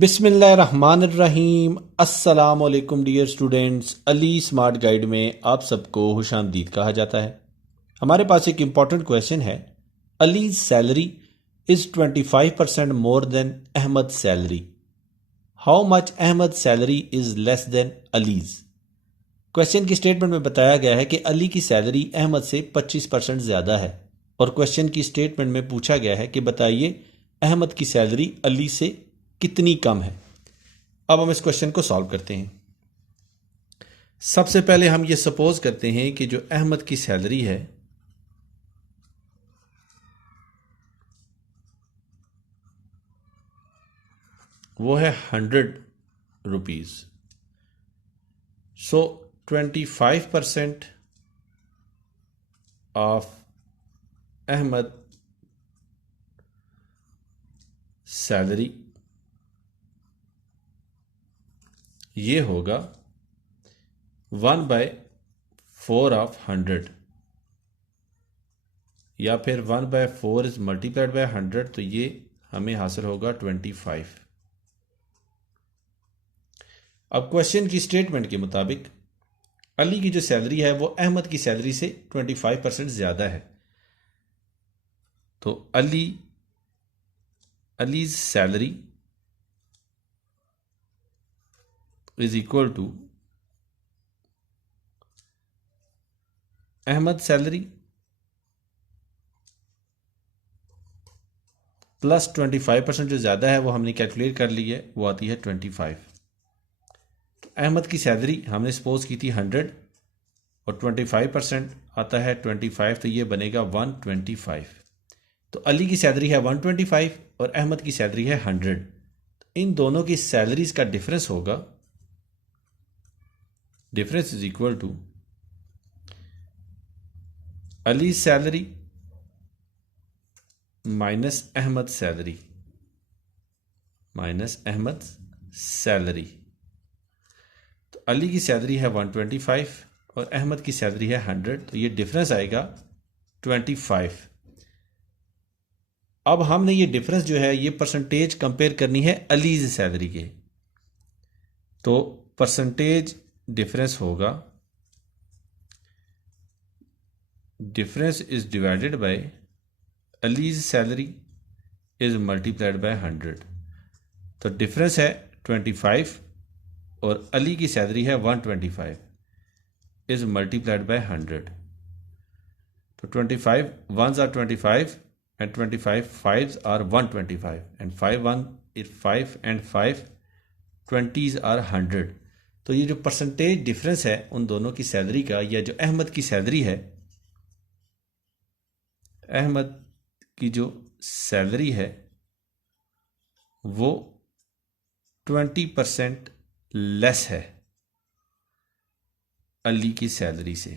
बिस्मिल्लाहिर्रहमानिर्रहीम। अस्सलाम वालेकुम dear students. Ali smart guide में आप सबको खुशामदीद कहा जाता है। हमारे पास एक इम्पॉर्टेंट क्वेश्चन है। Ali's salary is 25% more than Ahmed salary. How much Ahmed salary is less than Ali's. Question की स्टेटमेंट में बताया गया है कि अली की सैलरी अहमद से 25% ज़्यादा है और क्वेश्चन की स्टेटमेंट में पूछा गया है कि बताइए अहमद की सैलरी अली से कितनी कम है। अब हम इस क्वेश्चन को सॉल्व करते हैं। सबसे पहले हम ये सपोज करते हैं कि जो अहमद की सैलरी है वो है 100 rupees. So 25% of Ahmed salary ये होगा 1/4 ऑफ 100 या फिर 1/4 इज मल्टीप्लाइड बाय 100, तो ये हमें हासिल होगा 25। अब क्वेश्चन की स्टेटमेंट के मुताबिक अली की जो सैलरी है वो अहमद की सैलरी से 25% ज़्यादा है। तो Ali's salary is equal to Ahmed salary plus 25%। जो ज़्यादा है वो हमने कैलकुलेट कर ली है, वो आती है 25। तो अहमद की सैलरी हमने सपोज की थी 100 और 25% आता है 25, तो ये बनेगा 125। तो अली की सैलरी है 125 और अहमद की सैलरी है 100। इन दोनों की सैलरीज का डिफरेंस होगा, difference is equal to Ali salary minus Ahmed salary तो अली की सैलरी है 125 और अहमद की सैलरी है 100, तो ये डिफरेंस आएगा 25। अब हमने ये डिफरेंस जो है ये परसेंटेज कंपेयर करनी है अलीज सैलरी के। तो परसेंटेज डिफरेंस होगा, difference is divided by allies salary is multiplied by 100। तो डिफरेंस है 25 और अली की सैलरी है 125 इज मल्टीप्लाइड बाय 100। तो 25 1s are 25 and 25 5s are 125 and 5 1 is 5 and 5 20s are 100। तो ये जो परसेंटेज डिफरेंस है उन दोनों की सैलरी का, या जो अहमद की सैलरी है, अहमद की जो सैलरी है वो 20% लेस है अली की सैलरी से,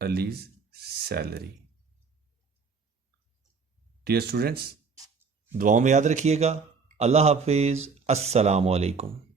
अलीज सैलरी। डियर स्टूडेंट्स, दुआओं में याद रखिएगा। अल्लाह हाफिज़। अस्सलाम वालेकुम।